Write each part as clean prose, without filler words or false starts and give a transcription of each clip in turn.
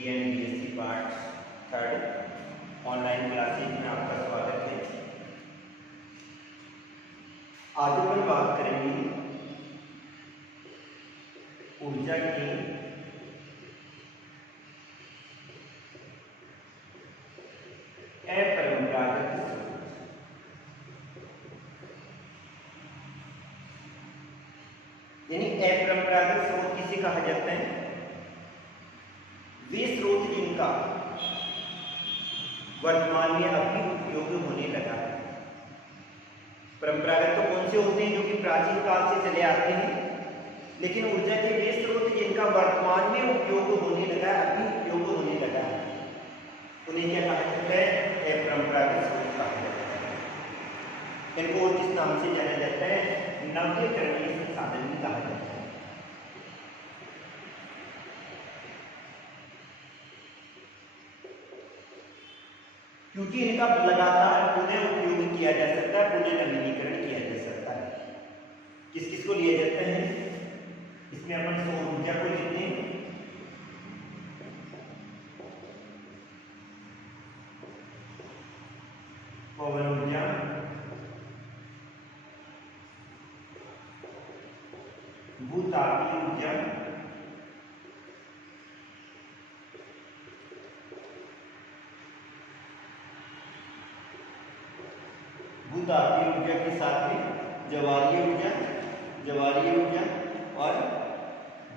B and BSc part third online classes में आपका स्वागत है। आज अपन बात करेंगे ऊर्जा की अपरंपरागत स्रोत। यानी अपरंपरागत स्रोत किसे कहा जाता है? वे स्रोत जिनका वर्तमान में अभी उपयोग होने लगा है। परंपरागत तो कौन से होते हैं? जो कि प्राचीन काल से चले आते हैं, लेकिन ऊर्जा के वे स्रोत जिनका वर्तमान में उपयोग होने लगा है, अभी उपयोग होने लगा है, उन्हें क्या कहा जाता है? अपरंपरागत स्रोत कहा जाता है। इनको और किस नाम से जाना जाता है? नवीकरणीय संसाधन भी कहा जाता है। क्योंकि इनका लगातार पुनः उपयोग किया जा सकता है, पुनः नवीनीकरण किया जा सकता है। किस किस को लिया जाता है? इसमें अपन सौर ऊर्जा को लेते हैं, पवन ऊर्जा, भूतापीय ऊर्जा, भूतापीय ऊर्जा के साथ में ज्वारीय ऊर्जा और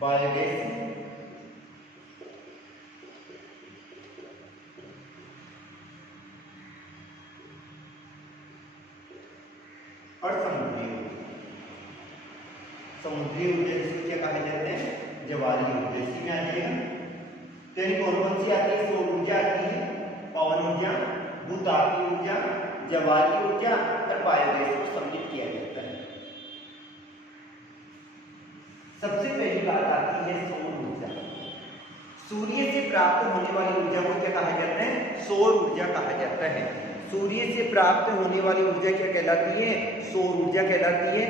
बायोगैस और समुद्री ऊर्जा जिसको क्या कहा जाता है? ज्वारीय ऊर्जा। इसी में आ जाएगा। तो यानी कौन कौन सी आती है? सौर ऊर्जा आती है, पवन ऊर्जा, भूतापीय ऊर्जा, ज्वारीय ऊर्जा और बायोगैस को सम्मिलित किया जाता है। सबसे पहली बात आती है सौर ऊर्जा। सूर्य से प्राप्त होने वाली ऊर्जा को क्या कहा जाता है? सौर ऊर्जा कहा जाता है। सूर्य से प्राप्त होने वाली ऊर्जा क्या कहलाती है? सौर ऊर्जा कहलाती है।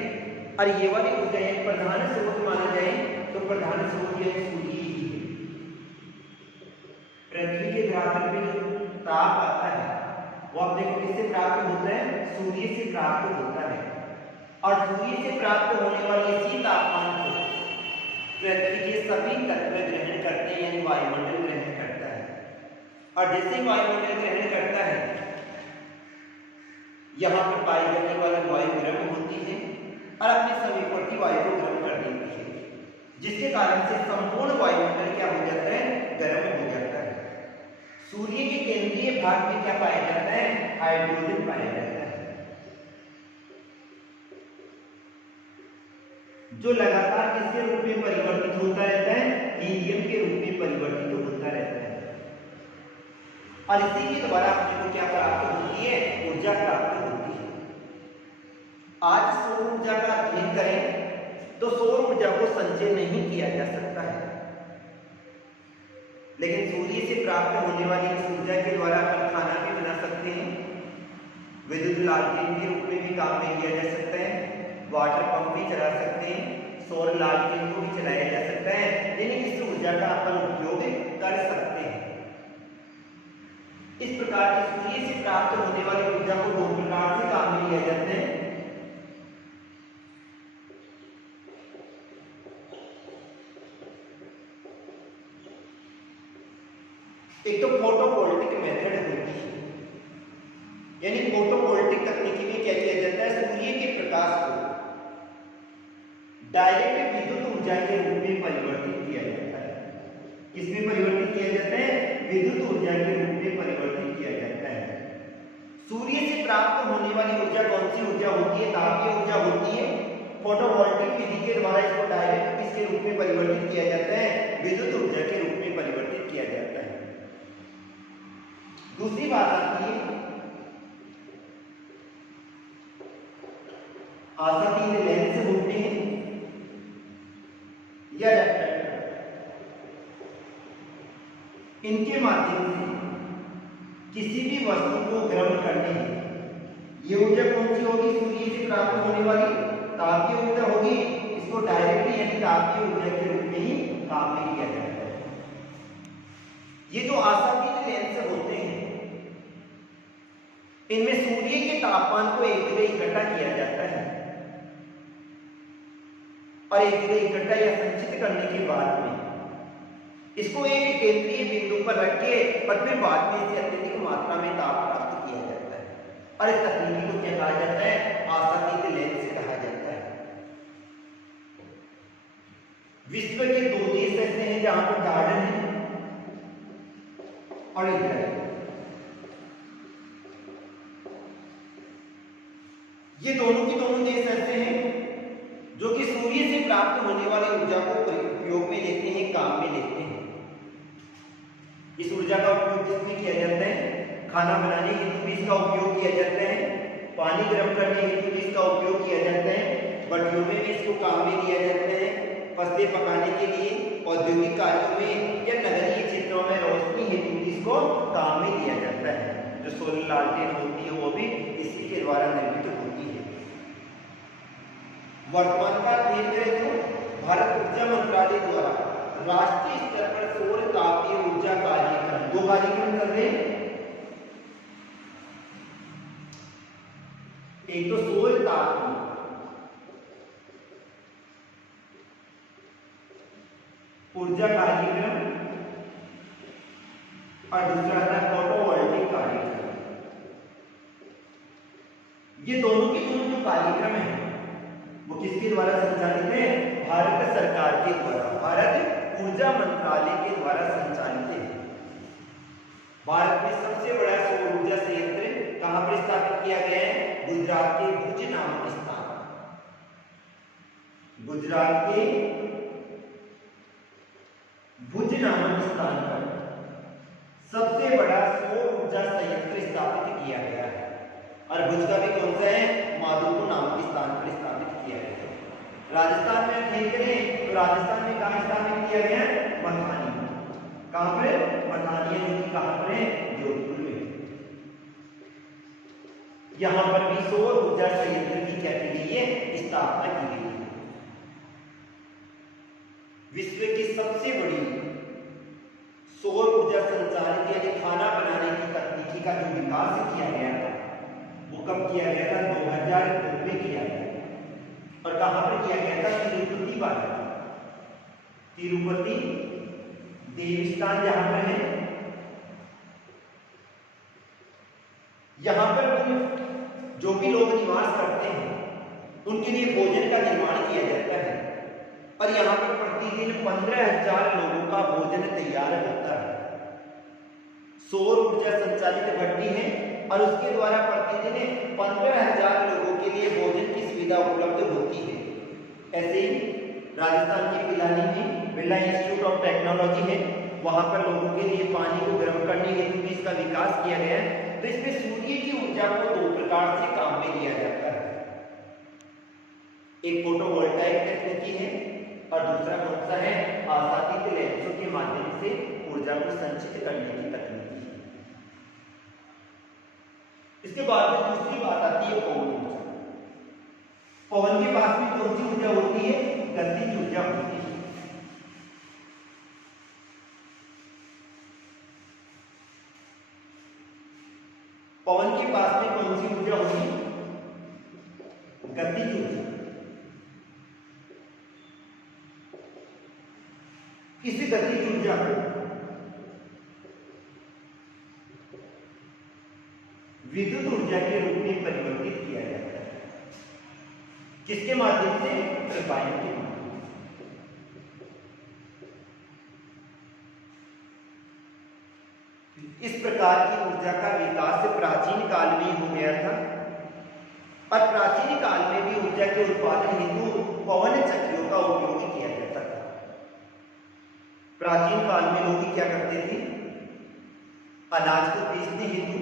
और ये वाली ऊर्जा एक प्रधान स्रोत माना जाए तो प्रधान स्रोत यह सूर्य ही है। पृथ्वी के धरातल पे जो ताप आता है वो आप देखो किससे प्राप्त होता है? सूर्य से प्राप्त होता है। और सूर्य से प्राप्त होने वाले इसी तापमान को पृथ्वी के सभी तत्व ग्रहण करते हैं, यानी वायुमंडल ग्रहण करता है। और जैसे ही वायुमंडल ग्रहण करता है, यहाँ पर पाई जाने वाली वायु गर्म होती है और अपने समीपवर्ती वायु को गर्म कर देती है, जिसके कारण से संपूर्ण वायुमंडल क्या हो जाता है? गर्म हो जाता है। सूर्य के केंद्रीय भाग में क्या पाया जाता है? हाइड्रोजन पाया जाता है, जो लगातार किसके रूप में परिवर्तित होता रहता है? हीलियम के रूप में परिवर्तित होता रहता है। और इसी के द्वारा अपने को क्या प्राप्त होती है? ऊर्जा प्राप्त होती है। आज सौर ऊर्जा का अध्ययन करें तो सौर ऊर्जा को संचय नहीं किया जा सकता है, लेकिन सूर्य से प्राप्त होने वाली इस ऊर्जा के द्वारा अपन खाना भी बना सकते हैं, विद्युत लालटेन के रूप में भी काम में लिया जा सकता है, वाटर पंप भी चला सकते हैं, सौर लालटेन को भी चलाया जा सकता है। यानी इस ऊर्जा का अपन उपयोग कर सकते हैं। इस प्रकार की सूर्य से प्राप्त होने वाली ऊर्जा को दो प्रकार से काम में लिया जाता है। एक तो फोटोवोल्टिक मेथड होती है, यानी फोटोवोल्टिक तकनीकी में क्या किया जाता है? सूर्य के प्रकाश को डायरेक्ट विद्युत ऊर्जा के रूप में परिवर्तित किया जाता है। किसमें परिवर्तित किया जाता है? विद्युत ऊर्जा के रूप में परिवर्तित किया जाता है। सूर्य से प्राप्त होने वाली ऊर्जा कौन सी ऊर्जा होती है? तापीय ऊर्जा होती है। फोटोवोल्टिक विधि के द्वारा इसको डायरेक्ट किसके रूप में परिवर्तित किया जाता है? विद्युत ऊर्जा के रूप में परिवर्तित किया जाता है। दूसरी बात आती है आसानी लेंस होते हैं या रेफ्लेक्टर, इनके माध्यम से किसी भी वस्तु को गर्म करने की ये ऊर्जा कौन सी होगी? सूर्य से प्राप्त होने वाली तापीय ऊर्जा होगी। इसको डायरेक्टली यानी तापीय ऊर्जा के रूप में ही काम में लिया जाता है। इनमें सूर्य के तापमान को एक जगह इकट्ठा किया जाता है और एक जगह इकट्ठा या संचित करने के बाद में इसको एक केंद्रीय बिंदु पर रख के और फिर बाद में इसे अत्यधिक मात्रा में ताप प्राप्त किया जाता है और इस तकनीक को क्या कहा जाता है? आसातीत लेंस कहा जाता है। विश्व के 2 देश ऐसे हैं जहां पर गार्डन है और इधर है। ये दोनों के दोनों देश ऐसे हैं जो कि सूर्य से प्राप्त होने वाली ऊर्जा को उपयोग में लेते हैं, काम में लेते हैं। इस ऊर्जा का उपयोग किसमें किया जाता है? खाना बनाने हेतु भी इसका उपयोग किया जाता है, पानी गर्म करने हेतु भी इसका उपयोग किया जाता है, भट्टियों में भी इसको काम में लिया जाता है, फसलें पकाने के लिए, औद्योगिक कार्यों में या नगरीय क्षेत्रों में रोशनी हेतु इसको काम में लिया जाता है। जो सोलर लालटेन होती है वो भी इसी के द्वारा निर्मित होती है। वर्तमान का अध्ययन करें तो भारत ऊर्जा मंत्रालय द्वारा राष्ट्रीय स्तर पर सौर तापीय ऊर्जा कार्यक्रम 2 कार्यक्रम कर रहे हैं। एक तो सौर तापीय ऊर्जा कार्यक्रम और दूसरा था फोटोवोल्टिक कार्यक्रम। ये दोनों के दोनों जो कार्यक्रम है वो किसके द्वारा संचालित है? भारत सरकार के द्वारा, भारत ऊर्जा मंत्रालय के द्वारा संचालित है। भारत में सबसे बड़ा सौर ऊर्जा संयंत्र कहां पर स्थापित किया गया है? गुजरात के भुज नामक स्थान, गुजरात के भुज नामक स्थान पर सबसे बड़ा सौर ऊर्जा संयंत्र स्थापित किया गया है। और भुज का भी कौन सा है? माधोपुर नामक स्थान पर स्थापित किया गया है। राजस्थान में अध्ययन करें तो राजस्थान में कहां स्थापित किया गया है? मथानी। कहां पर? मथानी, जो कि कहां पर है? जोधपुर में। यहां पर भी सौर ऊर्जा संयंत्र की क्या की गई है? स्थापना की गई है। विश्व की सबसे बड़ी सौर ऊर्जा संचालित यानी खाना बनाने की तकनीकी का जो विकास किया गया था वो कब किया गया था? 2002 में किया गया। और कहां पर किया गया था? तिरुपति बालाजी, तिरुपति देवस्थान जहां पर है, यहां पर जो भी लोग निवास करते हैं उनके लिए भोजन का निर्माण किया जाता है और यहां पर प्रतिदिन 15,000 लोगों का भोजन तैयार होता है। सौर ऊर्जा संचालित भट्टी है और उसके द्वारा प्रतिदिन 15,000 लोगों के लिए भोजन की सुविधा उपलब्ध होती है। ऐसे ही राजस्थान के पिलानी में बिरला इंस्टीट्यूट ऑफ टेक्नोलॉजी है, वहां पर लोगों के लिए पानी को गर्म करने हेतु भी इसका विकास किया गया है। तो इसमें सूर्य की ऊर्जा को 2 प्रकार से काम में लिया जाता है, एक फोटोवोल्टाइक तकनीकी है और दूसरा कौन सा है? आसातीत लेंसों के माध्यम से ऊर्जा को संचित करने की तकनीकी है। इसके बाद में दूसरी बात आती है पवन ऊर्जा। पवन के पास में कौन सी ऊर्जा होती है? गतिज ऊर्जा होती है। पवन के पास में कौन सी ऊर्जा होगी? गतिज ऊर्जा। इस गतिज ऊर्जा को विद्युत ऊर्जा के रूप में परिवर्तित किया जाता है। किसके माध्यम से? टरबाइन के माध्यम से। इस प्रकार की ऊर्जा का विकास प्राचीन काल में हो गया था और प्राचीन काल में भी ऊर्जा के उत्पादन हेतु पवन चक्कियों का उपयोग किया जाता था। प्राचीन काल में लोग क्या करते थे? अनाज को पीसने हेतु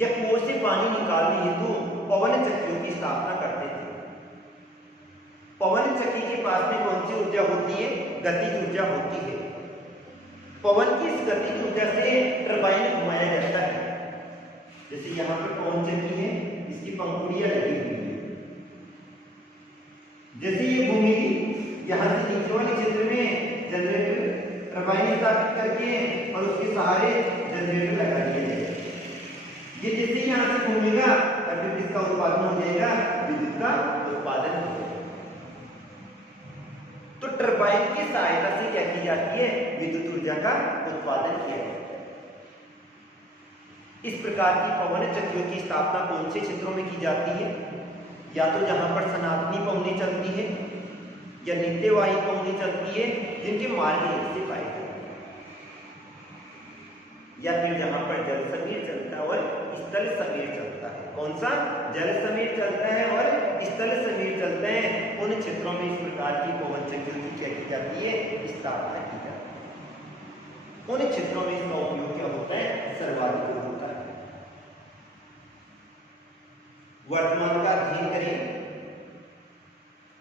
या कुओं से पानी निकालने हेतु पवन चक्कियों की स्थापना करते थे। पवन चक्की के पास में कौन सी ऊर्जा होती है? गतिज ऊर्जा होती है। पवन की इस गतिज ऊर्जा से टरबाइन घुमाया जाता है। जैसे यहाँ पर पवन चक्की है, इसकी पंखुड़ियां लगी हुई है। जैसे ये घूमेगी, यहाँ से नीचे वाले क्षेत्र में जनरेटर टरबाइन स्थापित करके और उसके सहारे जनरेटर लगा दिया जाएगा। ये जैसे ही यहाँ से घूमेगा तब फिर किसका उत्पादन हो जाएगा, विद्युत का उत्पादन हो जाएगा। तो टरबाइन की सहायता से क्या की जाती है, विद्युत ऊर्जा का उत्पादन किया जाता है। इस प्रकार की पवन चक्कियों की स्थापना कौन से क्षेत्रों में की जाती है, या तो जहां पर सनातनी पवनी चलती है या नित्यवाही पवनी चलती है जिनके मार्ग से पाए जाते हैं, या फिर जहां पर जल समीर चलता है और स्थल समीर चलता है। कौन सा, जल समीर चलता है और स्थल समीर चलते हैं, उन क्षेत्रों में इस प्रकार की पवन चक्कियों की क्या की जाती है, स्थापना की जाती है। उन क्षेत्रों में इसका उपयोग क्या होता है, सर्वाधिक होता है। वर्तमान का अध्ययन करें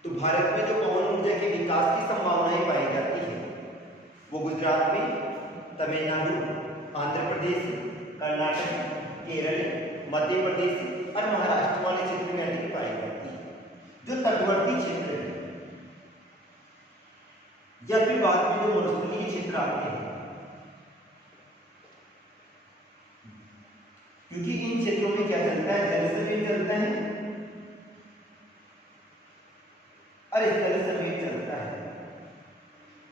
तो भारत में जो पवन ऊर्जा के विकास की संभावनाएं पाई जाती है वो गुजरात में, तमिलनाडु, आंध्र प्रदेश, कर्नाटक, केरल, मध्य प्रदेश और महाराष्ट्र वाले क्षेत्र में अधिक पाई जाती है। जो तटवर्ती क्षेत्र है या फिर बाद में जो मरुस्थलीय क्षेत्र आते हैं, क्योंकि इन क्षेत्रों में क्या चलता है, जल समीर चलता है और स्थल समीर चलता है।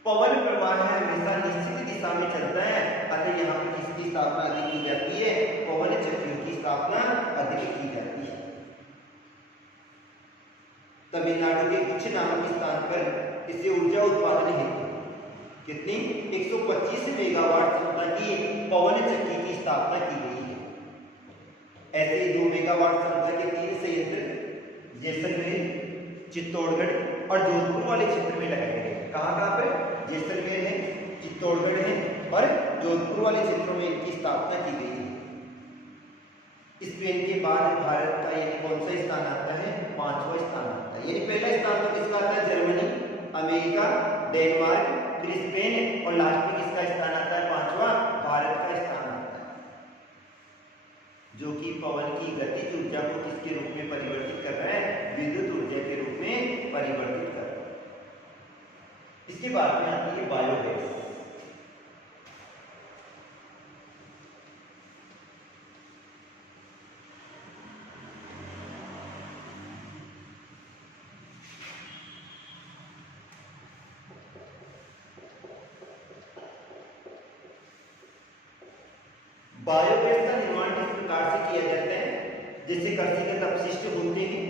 पवन प्रवाह हमेशा निश्चित दिशा में चलता है, अतः यहाँ पर किसकी स्थापना अधिक की जाती है, पवन चक्कियों की स्थापना अधिक की जाती है। तमिलनाडु के कुछ नामक स्थान पर इससे ऊर्जा उत्पादन हेतु कितनी 125 मेगावाट क्षमता की पवन चक्की की स्थापना की गई है। ऐसे ही 2 मेगावाट क्षमता के 3 संयंत्र जैसलमेर, चित्तौड़गढ़ और जोधपुर वाले क्षेत्र में लगाए गए। कहाँ पर, जैसलमेर है, चित्तौड़गढ़ है और जोधपुर वाले क्षेत्रों में इनकी स्थापना की गई है। स्पेन के बाद भारत का यानी कौन सा स्थान आता है, 5वां स्थान आता है। यानी पहला स्थान तो किसका आता है, जर्मनी, अमेरिका, डेनमार्क, फिर स्पेन और लास्ट में किसका स्थान आता है, 5वां भारत का स्थान आता है, जो कि पवन की गतिज ऊर्जा को किसके रूप में परिवर्तित कर रहा है, विद्युत ऊर्जा के रूप में परिवर्तित कर रहा है। इसके बाद में आती है बायोगैस। बायोगैस का निर्माण किस प्रकार से किया जाता है, जैसे कृषिगत अपशिष्ट होते हैं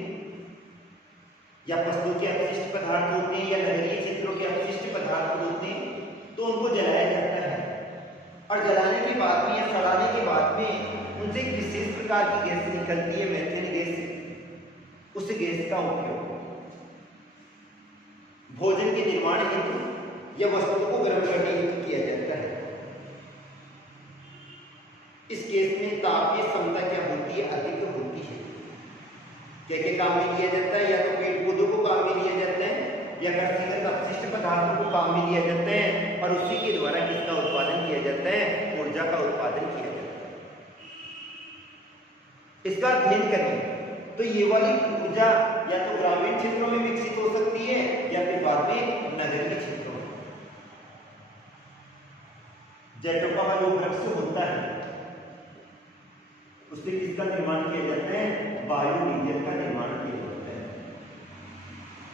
या फसलों के अपशिष्ट पदार्थ होते हैं या नगरीय क्षेत्रों के अपशिष्ट पदार्थ होते हैं, तो उनको जलाया जाता है और जलाने के बाद में या सड़ाने के बाद में उनसे एक विशेष प्रकार की गैस निकलती है, मीथेन गैस। उस गैस का उपयोग भोजन के निर्माण हेतु या वस्तुओं को गर्म करने हेतु किया जाता है। इस केस में तापीय क्षमता क्या होती है, अधिक होती है। क्या क्या काम में लिया जाता है, या तो पेड़ पौधों को काम में लिया जाता है या कृषिगत अपशिष्ट पदार्थों को काम में लिया जाता है और उसी के द्वारा किसका उत्पादन किया जाता है, ऊर्जा का उत्पादन किया जाता है। इसका अध्ययन करें तो ये वाली ऊर्जा या तो ग्रामीण क्षेत्रों में विकसित हो सकती है या फिर बाद में नगरीय क्षेत्रों में। जेटोपा का जो वृक्ष होता है उससे किसका निर्माण किया जाता है, बायोडीजल का निर्माण किया जाता है।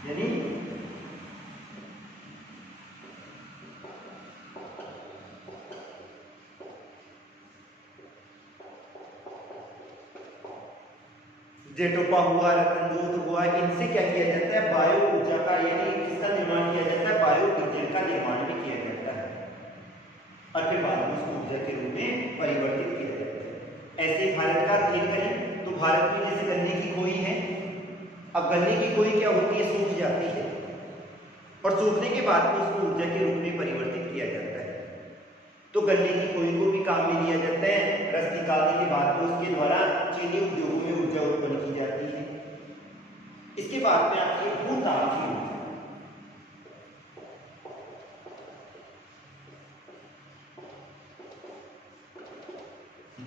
यानी जेटोपा हुआ, रतनजोत हुआ, इनसे क्या किया जाता है, बायो ऊर्जा का यानी किसका निर्माण किया जाता है, बायोडीजल का निर्माण भी किया जाता है और फिर बाद में उसको ऊर्जा के रूप में परिवर्तित किया जाता है। ऐसे भारत का अध्ययन करें तो भारत में जैसे गन्ने की खोई है, अब गन्ने की खोई क्या होती है, सूख जाती है और सूखने के बाद में उसको ऊर्जा के रूप में परिवर्तित किया जाता है। तो गन्ने की खोई को भी काम में लिया जाता है, रस निकालने के बाद में उसके द्वारा चीनी उद्योगों में ऊर्जा उत्पन्न की जाती है। इसके बाद में आती है भूतापीय ऊर्जा।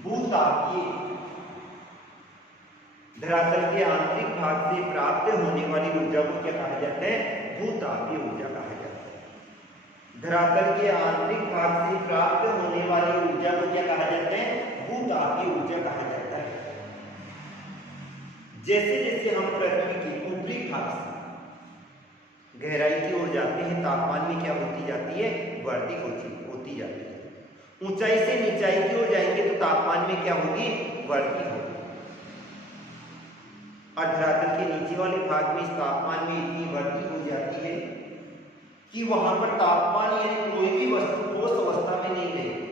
भूतापीय धरातल के आंतरिक भाग से प्राप्त होने वाली ऊर्जा को क्या कहा जाता है, भूतापीय ऊर्जा कहा जाता है। धरातल के आंतरिक भाग से प्राप्त होने वाली ऊर्जा को क्या कहा जाता है, भूतापीय ऊर्जा कहा जाता है। जैसे जैसे हम पृथ्वी के ऊपरी भाग से गहराई की ओर जाते हैं, तापमान में क्या होती जाती है, वृद्धि होती जाती है। ऊंचाई से नीचाई की ओर जाएंगे तो तापमान में क्या होगी, वृद्धि होगी। और धरातल के नीचे वाले भाग में इस तापमान में इतनी वृद्धि हो जाती है कि वहां पर तापमान यानी कोई भी वस्तु ठोस अवस्था में नहीं रहेगी।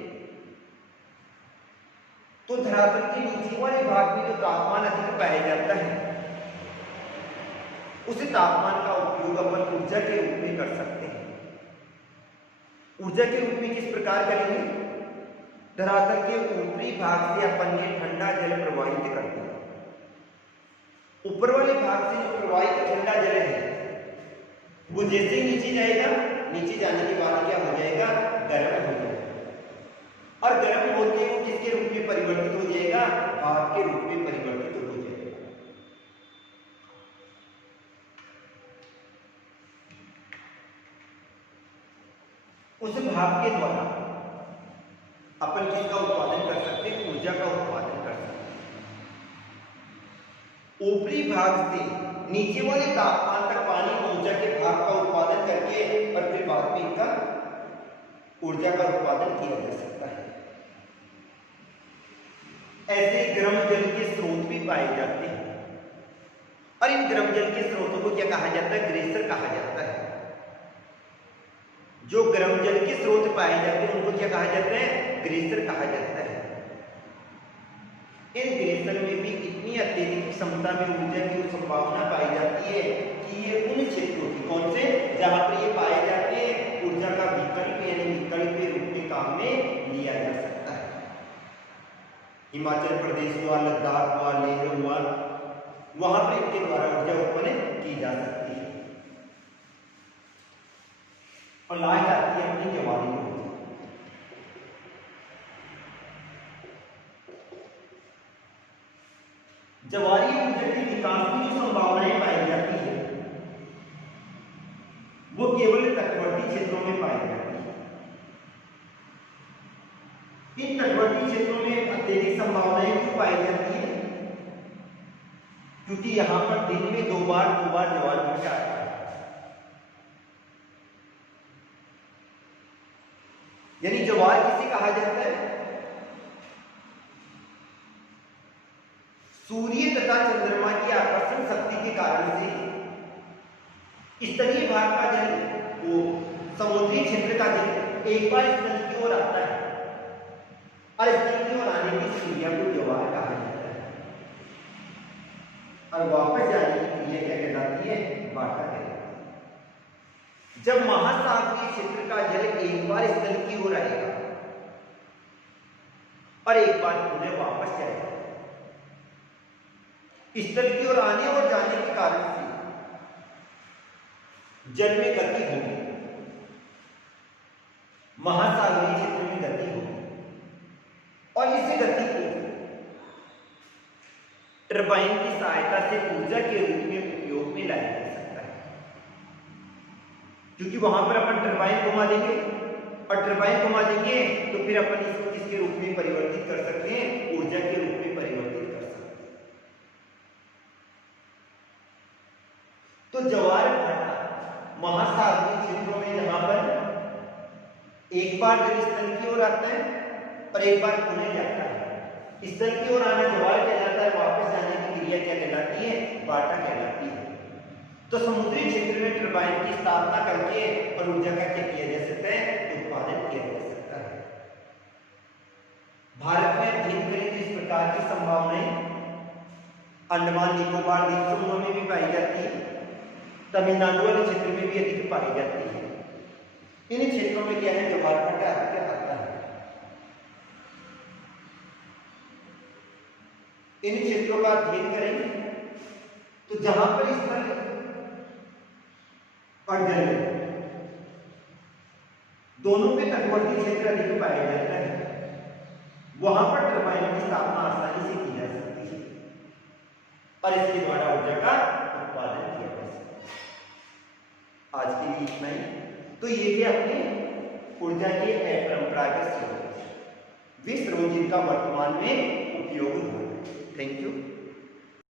तो धरातल के नीचे वाले भाग में जो तापमान अधिक पाया जाता है, उसी तापमान का उपयोग अपन ऊर्जा के रूप में कर सकते हैं। ऊर्जा के रूप में किस प्रकार करेंगे, धरातल के ऊपरी भाग से अपन ने ठंडा जल प्रवाहित कर दिया। ऊपर वाले भाग से जो प्रवाहित ठंडा जल है वो जैसे ही नीचे जाएगा, नीचे जाने के बाद क्या हो जाएगा, गर्म हो जाएगा। और गर्म होते वो किसके रूप में परिवर्तित हो जाएगा, भाप के रूप में परिवर्तित हो जाएगा। उस भाप के द्वारा अपन किसका उत्पादन कर सकते हैं, ऊर्जा का उत्पादन कर सकते हैं। ऊपरी भाग से नीचे वाले तापमान तक पानी ऊर्जा के भाप का उत्पादन करके और फिर बाद में इनका ऊर्जा का उत्पादन किया जा सकता है। ऐसे गर्म जल के स्रोत भी पाए जाते हैं और इन गर्म जल के स्रोतों को क्या कहा जाता है, ग्लेशियर कहा जाता है। जो गर्म जल के स्रोत पाए जाते हैं उनको क्या कहा जाता है, ग्लेशियर कहा जाता है। इन ग्लेशियर में भी इतनी अत्यधिक क्षमता में ऊर्जा की संभावना पाई जाती है कि ये उन क्षेत्रों की, कौन से, जहां पर ये पाए जाते हैं, ऊर्जा का विकल्प यानी विकल्प के रूप में काम में लिया जा सकता है। हिमाचल प्रदेश हुआ, लद्दाख हुआ, लेह हुआ, वहां पर इनके द्वारा ऊर्जा उत्पन्न की जा सकती है। और लास्ट आती है अपनी जवानी ऊर्जा। जवारी ऊर्जा के विकास की जो संभावनाएं पाई जाती है वो केवल तटवर्ती क्षेत्रों में पाई जाती है। इन तटवर्ती क्षेत्रों में अत्यधिक संभावनाएं क्यों पाई जाती है, क्योंकि यहां पर दिन में दो बार जवार भाटा आता है। यानी जवार किसे कहा जाता है, सूर्य तथा चंद्रमा की आकर्षण शक्ति के कारण से स्तरीय भाग का जल, वो समुद्री क्षेत्र का जल एक बार स्थल की ओर आता है और स्थल की ओर आने की क्रिया को जवार कहा जाता है। और वापस जाने की क्रिया क्या कहलाती है, भाटा कहलाती है। जब महासागरीय क्षेत्र का जल एक बार स्थल की ओर आएगा और एक बार पुनः वापस जाएगा, स्थल की ओर आने और जाने के कारण से जल में गति होगी, महासागरीय क्षेत्र में गति होगी और इस गति को टरबाइन की सहायता से ऊर्जा के रूप में उपयोग में लाया जा सकता है। क्योंकि वहां पर अपन टरबाइन घुमा देंगे और टरबाइन घुमा देंगे तो फिर अपन इसको किसके रूप में परिवर्तित कर सकते हैं, ऊर्जा के रूप में परिवर्तित कर सकते हैं। तो जवार भाटा महासागरीय क्षेत्रों में जहां पर एक बार जल स्थल की ओर आता है और एक बार पुनः जाता है, स्थल की ओर आना जवार कहलाता है, वापस जाने की क्रिया क्या कहलाती है, भाटा कहलाती है। तो समुद्री क्षेत्र में टरबाइन की स्थापना करके और ऊर्जा का क्या किया जा सकता है, उत्पादन किया जा सकता है। भारत में अध्ययन करें तो इस प्रकार की संभावनाएं अंडमान निकोबार द्वीप समूह में भी पाई जाती है, तमिलनाडु वाले क्षेत्र में भी अधिक पाई जाती है। इन क्षेत्रों में क्या है, जवार भाटा अधिक आता है। इन क्षेत्रों का अध्ययन करेंगे तो जहां पर स्थल और जल दोनों के तटवर्ती क्षेत्र अधिक पाया जाता है, वहां पर टरबाइन की स्थापना आसानी से की जा सकती है और इसके द्वारा ऊर्जा का उत्पादन किया जा सकता है। आज के लिए इतना ही। तो ये थे अपने ऊर्जा के अपरंपरागत स्रोत, वे स्रोत जिनका वर्तमान में उपयोग हुआ। Thank you.